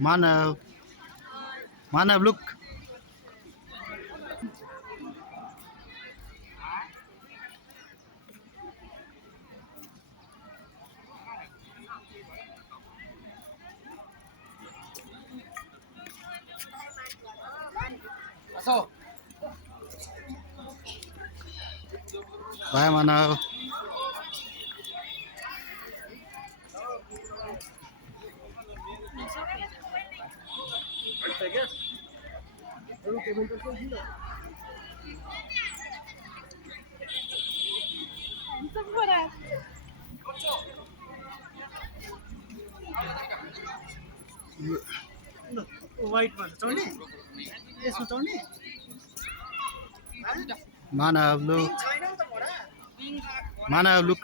मानव मानव look. Bye Manav. White मा चढ्ने यसमा चढ्ने Manav look. छैन त बडा Manav look.